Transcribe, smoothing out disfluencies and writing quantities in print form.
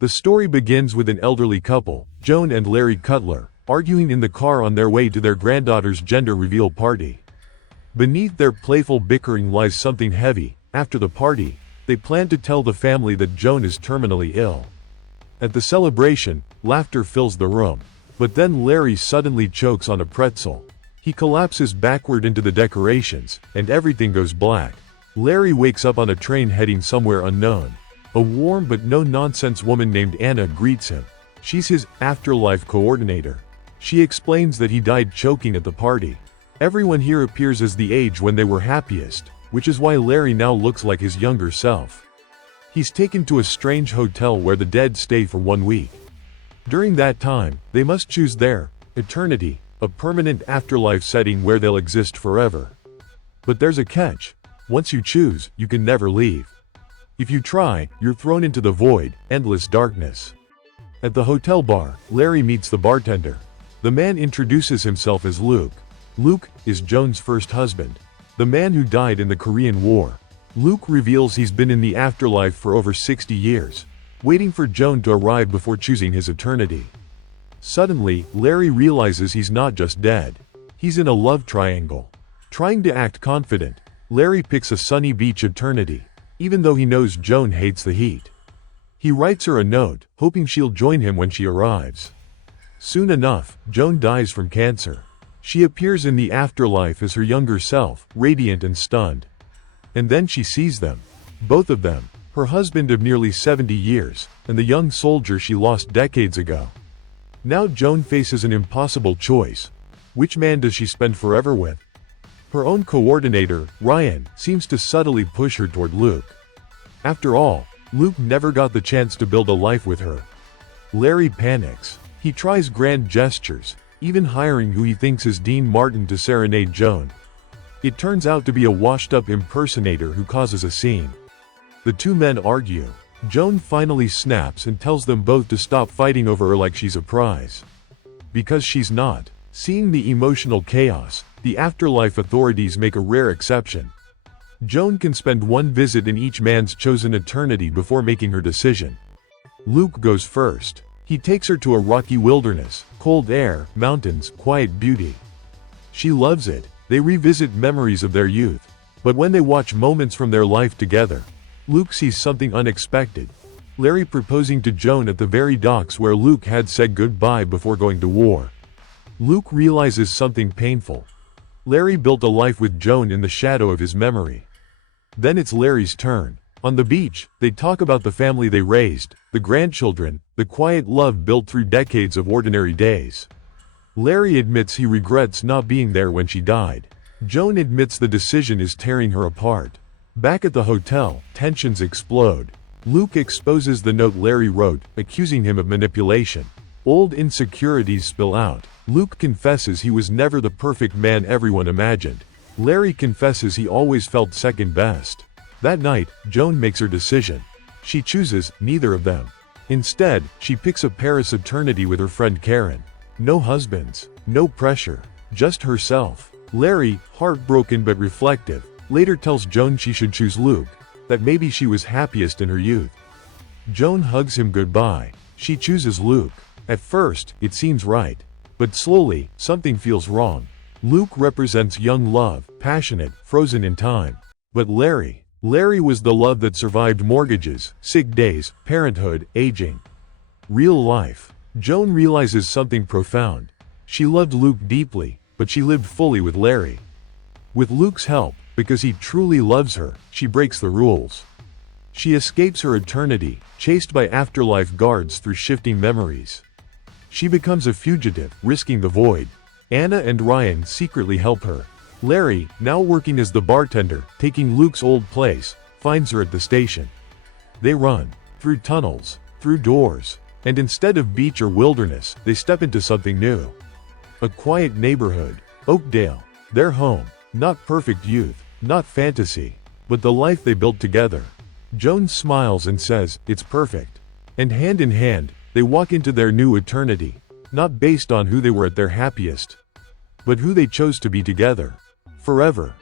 The story begins with an elderly couple, Joan and Larry Cutler, arguing in the car on their way to their granddaughter's gender reveal party. Beneath their playful bickering lies something heavy. After the party, they plan to tell the family that Joan is terminally ill. At the celebration, laughter fills the room. But then Larry suddenly chokes on a pretzel. He collapses backward into the decorations, and everything goes black. Larry wakes up on a train heading somewhere unknown. A warm but no-nonsense woman named Anna greets him. She's his afterlife coordinator. She explains that he died choking at the party. Everyone here appears as the age when they were happiest, which is why Larry now looks like his younger self. He's taken to a strange hotel where the dead stay for 1 week. During that time, they must choose their eternity, a permanent afterlife setting where they'll exist forever. But there's a catch. Once you choose, you can never leave. If you try, you're thrown into the void, endless darkness. At the hotel bar, Larry meets the bartender. The man introduces himself as Luke. Luke is Joan's first husband, the man who died in the Korean War. Luke reveals he's been in the afterlife for over 60 years, waiting for Joan to arrive before choosing his eternity. Suddenly, Larry realizes he's not just dead. He's in a love triangle. Trying to act confident, Larry picks a sunny beach eternity, even though he knows Joan hates the heat. He writes her a note, hoping she'll join him when she arrives. Soon enough, Joan dies from cancer. She appears in the afterlife as her younger self, radiant and stunned. And then she sees them. Both of them, her husband of nearly 70 years, and the young soldier she lost decades ago. Now Joan faces an impossible choice. Which man does she spend forever with? Her own coordinator, Ryan, seems to subtly push her toward Luke. After all, Luke never got the chance to build a life with her. Larry panics. He tries grand gestures, even hiring who he thinks is Dean Martin to serenade Joan. It turns out to be a washed-up impersonator who causes a scene. The two men argue. Joan finally snaps and tells them both to stop fighting over her like she's a prize. Because she's not. Seeing the emotional chaos, the afterlife authorities make a rare exception. Joan can spend 1 visit in each man's chosen eternity before making her decision. Luke goes first. He takes her to a rocky wilderness, cold air, mountains, quiet beauty. She loves it. They revisit memories of their youth. But when they watch moments from their life together, Luke sees something unexpected. Larry proposing to Joan at the very docks where Luke had said goodbye before going to war. Luke realizes something painful. Larry built a life with Joan in the shadow of his memory. Then it's Larry's turn. On the beach, they talk about the family they raised, the grandchildren, the quiet love built through decades of ordinary days. Larry admits he regrets not being there when she died. Joan admits the decision is tearing her apart. Back at the hotel, tensions explode. Luke exposes the note Larry wrote, accusing him of manipulation. Old insecurities spill out. Luke confesses he was never the perfect man everyone imagined. Larry confesses he always felt second best. That night, Joan makes her decision. She chooses neither of them. Instead, she picks a Paris eternity with her friend Karen. No husbands, no pressure, just herself. Larry, heartbroken but reflective, later tells Joan she should choose Luke, that maybe she was happiest in her youth. Joan hugs him goodbye. She chooses Luke. At first, it seems right. But slowly, something feels wrong. Luke represents young love, passionate, frozen in time. But Larry was the love that survived mortgages, sick days, parenthood, aging. Real life. Joan realizes something profound. She loved Luke deeply, but she lived fully with Larry. With Luke's help, because he truly loves her, she breaks the rules. She escapes her eternity, chased by afterlife guards through shifting memories. She becomes a fugitive, risking the void. Anna and Ryan secretly help her. Larry, now working as the bartender, taking Luke's old place, finds her at the station. They run. Through tunnels. Through doors. And instead of beach or wilderness, they step into something new. A quiet neighborhood. Oakdale. Their home. Not perfect youth. Not fantasy. But the life they built together. Joan smiles and says, "It's perfect." And hand in hand, they walk into their new eternity. Not based on who they were at their happiest, but who they chose to be together. Forever.